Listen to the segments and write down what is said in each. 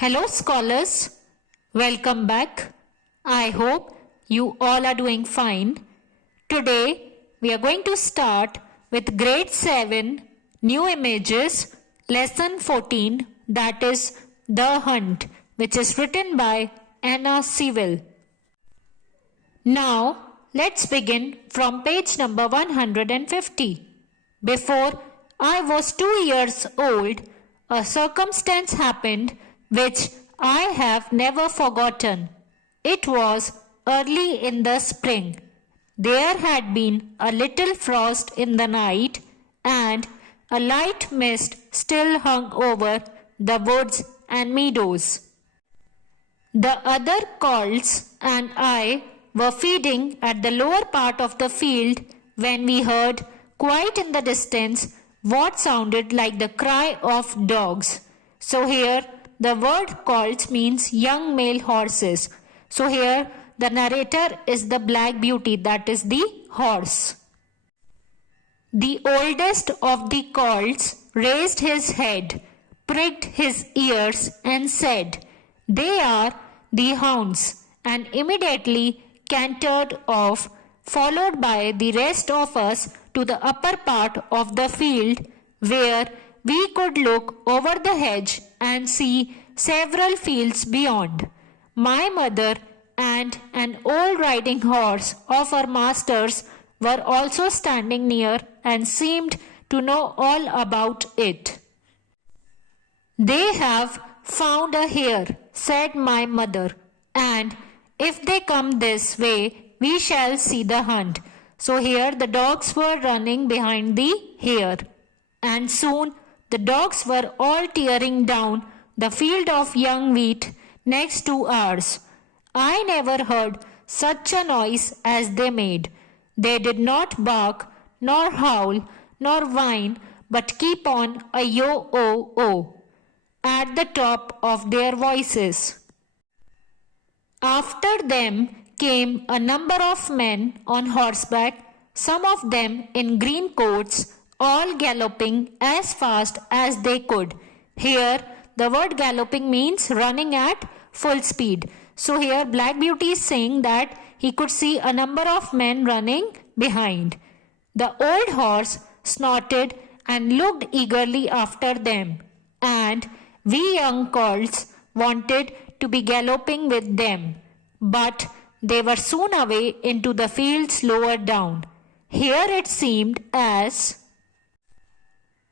Hello, scholars. Welcome back. I hope you all are doing fine. Today, we are going to start with Grade 7 New Images, Lesson 14, that is The Hunt, which is written by Anna Sewell. Now, let's begin from page number 150. Before I was 2 years old, a circumstance happened which I have never forgotten. It was early in the spring. There had been a little frost in the night, and a light mist still hung over the woods and meadows. The other colts and I were feeding at the lower part of the field when we heard, quite in the distance, what sounded like the cry of dogs. So here the word colts means young male horses. So here the narrator is the Black Beauty, that is the horse. The oldest of the colts raised his head, pricked his ears and said, "They are the hounds," and immediately cantered off, followed by the rest of us to the upper part of the field, where we could look over the hedge and see several fields beyond. My mother and an old riding horse of her master's were also standing near and seemed to know all about it. "They have found a hare," said my mother, "and if they come this way, we shall see the hunt." So here the dogs were running behind the hare, and soon the dogs were all tearing down the field of young wheat next to ours. I never heard such a noise as they made. They did not bark, nor howl, nor whine, but keep on a yo-o-o at the top of their voices. After them came a number of men on horseback, some of them in green coats, all galloping as fast as they could. Here the word galloping means running at full speed. So here Black Beauty is saying that he could see a number of men running behind. The old horse snorted and looked eagerly after them, and we young colts wanted to be galloping with them, but they were soon away into the fields lower down. Here it seemed as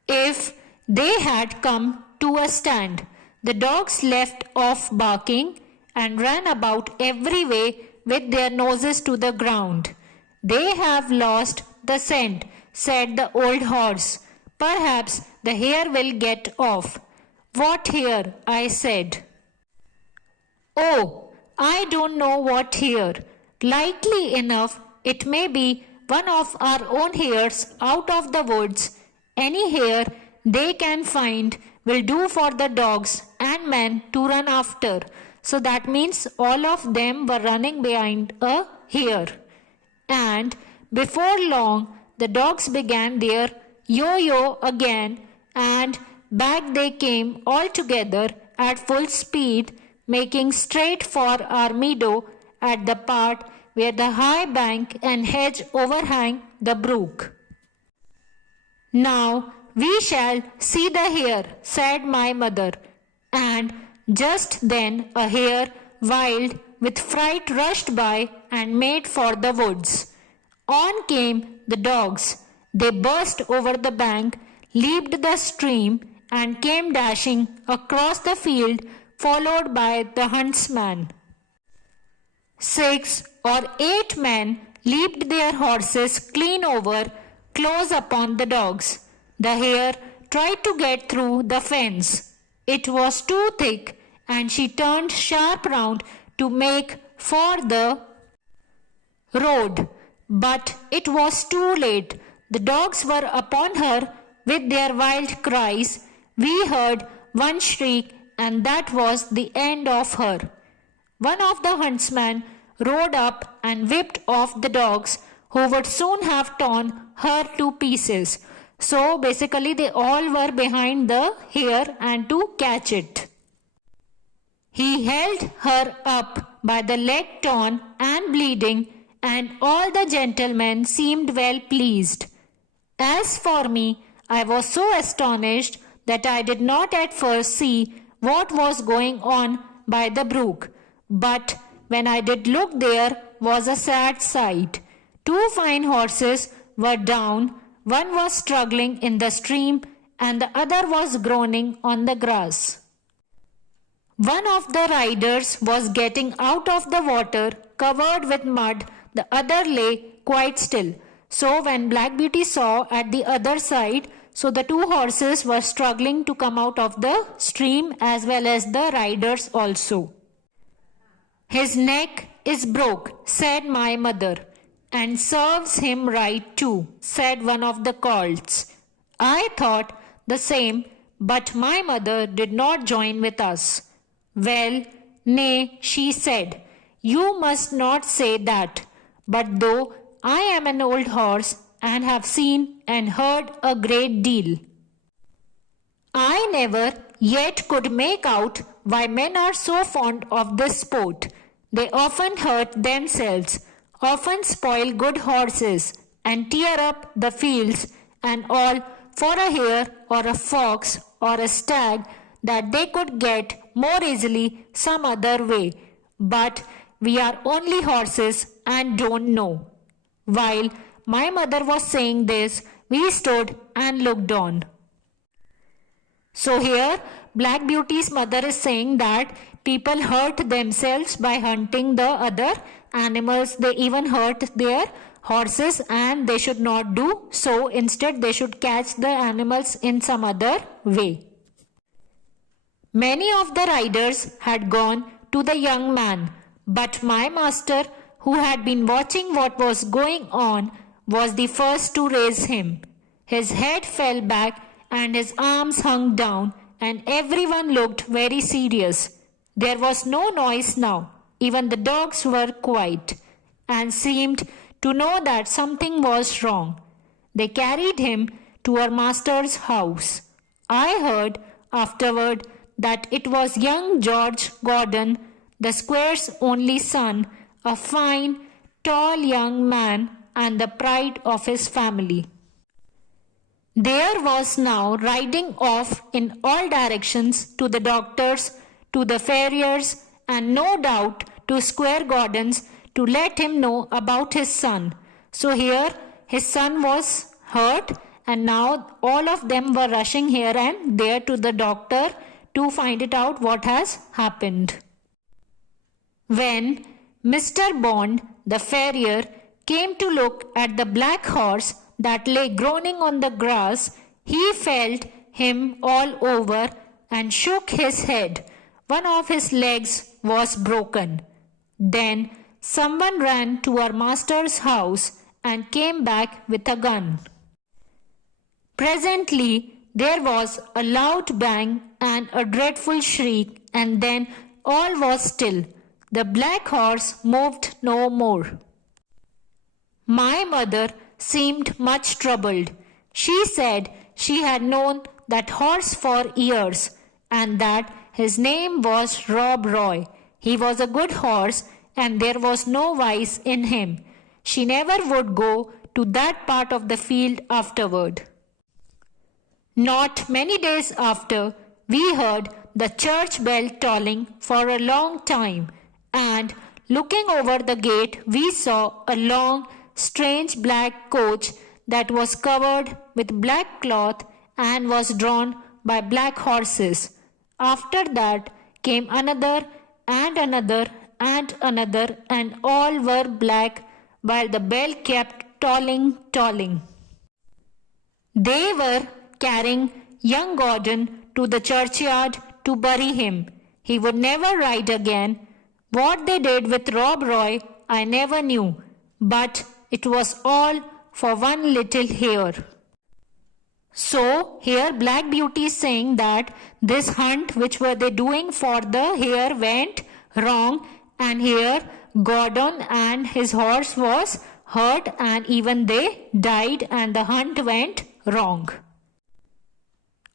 if they had come to a stand. The dogs left off barking and ran about every way with their noses to the ground. "They have lost the scent," said the old horse. "Perhaps the hare will get off." "What hare?" I said. "Oh, I don't know what hare. Likely enough it may be one of our own hares out of the woods. Any hare they can find will do for the dogs and men to run after." So that means all of them were running behind a hare. And before long, the dogs began their yo-yo again, and back they came all together at full speed, making straight for our meadow at the part where the high bank and hedge overhang the brook. "Now we shall see the hare," said my mother, and just then a hare, wild with fright, rushed by and made for the woods. On came the dogs. They burst over the bank, leaped the stream, and came dashing across the field, followed by the huntsman. 6 or 8 men leaped their horses clean over, close upon the dogs. The hare tried to get through the fence. It was too thick, and she turned sharp round to make for the road. But it was too late. The dogs were upon her with their wild cries. We heard one shriek, and that was the end of her. One of the huntsmen rode up and whipped off the dogs, who would soon have torn her to pieces. So basically they all were behind the hare and to catch it. He held her up by the leg torn and bleeding, and all the gentlemen seemed well pleased. As for me, I was so astonished that I did not at first see what was going on by the brook. But when I did look, there was a sad sight. 2 fine horses were down, one was struggling in the stream, and the other was groaning on the grass. One of the riders was getting out of the water covered with mud, the other lay quite still. So when Black Beauty saw at the other side, so the 2 horses were struggling to come out of the stream as well as the riders also. His neck is broke, said my mother, and serves him right too, said one of the colts. I thought the same, but my mother did not join with us. Well, nay, she said, you must not say that, but though I am an old horse and have seen and heard a great deal, I never yet could make out why men are so fond of this sport. They often hurt themselves, often spoil good horses, and tear up the fields, and all for a hare or a fox or a stag that they could get more easily some other way. But we are only horses and don't know. While my mother was saying this, we stood and looked on. So here Black Beauty's mother is saying that people hurt themselves by hunting the other animals. They even hurt their horses, and they should not do so. Instead, they should catch the animals in some other way. Many of the riders had gone to the young man, but my master, who had been watching what was going on, was the first to raise him. His head fell back and his arms hung down, and everyone looked very serious. There was no noise now. Even the dogs were quiet and seemed to know that something was wrong. They carried him to our master's house. I heard afterward that it was young George Gordon, the squire's only son, a fine, tall young man and the pride of his family. There was now riding off in all directions to the doctor's, to the farrier's, and no doubt to Squire Gordon's, to let him know about his son. So here his son was hurt, and now all of them were rushing here and there to the doctor to find it out what has happened. When Mr. Bond, the farrier, came to look at the black horse that lay groaning on the grass, he felt him all over and shook his head. One of his legs was broken. Then someone ran to our master's house and came back with a gun. Presently there was a loud bang and a dreadful shriek, and then all was still. The black horse moved no more. My mother seemed much troubled. She said she had known that horse for years, and that his name was Rob Roy. He was a good horse, and there was no vice in him. She never would go to that part of the field afterward. Not many days after, we heard the church bell tolling for a long time, and looking over the gate, we saw a long, strange black coach that was covered with black cloth and was drawn by black horses. After that came another and another and another, and all were black, while the bell kept tolling. They were carrying young Gordon to the churchyard to bury him. He would never ride again. What they did with Rob Roy, I never knew, but it was all for one little hare. So here Black Beauty is saying that this hunt which were they doing for the hare went wrong, and here Gordon and his horse was hurt, and even they died, and the hunt went wrong.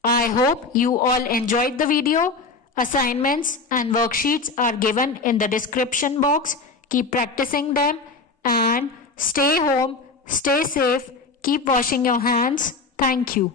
I hope you all enjoyed the video. Assignments and worksheets are given in the description box. Keep practicing them and stay home, stay safe, keep washing your hands. Thank you.